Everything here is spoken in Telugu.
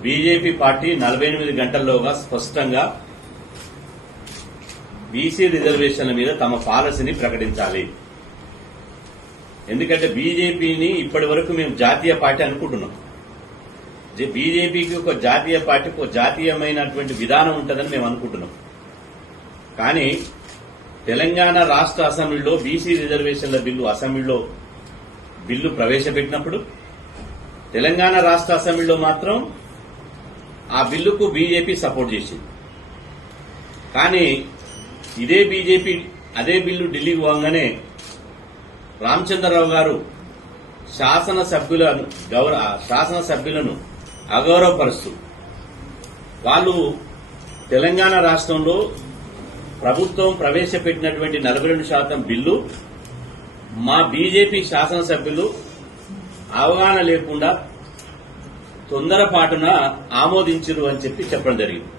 బీజేపీ పార్టీ నలభై ఎనిమిది గంటల్లోగా స్పష్టంగా బీసీ రిజర్వేషన్ల మీద తమ పాలసీని ప్రకటించాలి. ఎందుకంటే బీజేపీని ఇప్పటి వరకు మేము జాతీయ పార్టీ అనుకుంటున్నాం. జే- బీజేపీకి ఒక జాతీయ పార్టీకి ఒక జాతీయమైనటువంటి విధానం ఉంటుందని మేము అనుకుంటున్నాం. కానీ తెలంగాణ రాష్ట్ర అసెంబ్లీలో బీసీ రిజర్వేషన్ల బిల్లు అసెంబ్లీలో బిల్లు ప్రవేశపెట్టినప్పుడు తెలంగాణ రాష్ట్ర అసెంబ్లీలో మాత్రం ఆ బిల్లుకు బీజేపీ సపోర్ట్ చేసింది. కానీ ఇదే బీజేపీ అదే బిల్లు ఢిల్లీకి పోగానే రామచంద్రరావు గారు శాసనసభ్యులను గౌరవ శాసనసభ్యులను అగౌరవపరుస్తూ వాళ్ళు తెలంగాణ రాష్ట్రంలో ప్రభుత్వం ప్రవేశపెట్టినటువంటి నలభై రెండు శాతం బిల్లు మా బీజేపీ శాసనసభ్యులు అవగాహన లేకుండా తొందరపాటున ఆమోదించరు అని చెప్పి చెప్పడం జరిగింది.